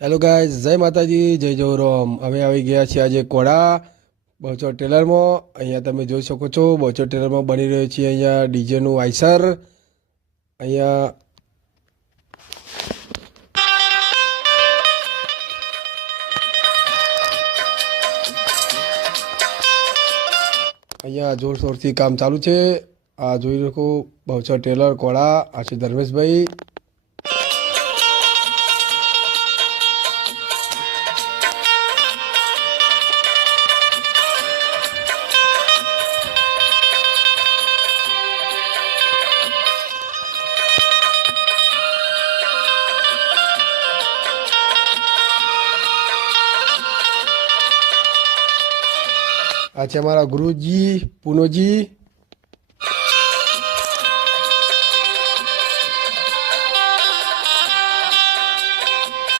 Hello guys, જય માતાજી, જય જવરામ. અમે આવી ગયા છીએ આજે કોડા બહુચર ટેલરમાં. અહીંયા તમે જોઈ શકો છો, બહુચર ટેલરમાં બની રહ્યો છે અહીંયા ડીજેનું વાઇસર. અહીંયા અહીંયા જોરશોરથી કામ ચાલુ છે. આ જોઈ શકો બહુચર ટેલર કોડા. આ છે ધર્મેશભાઈ. આ છે અમારા ગુરુજી પૂનોજી.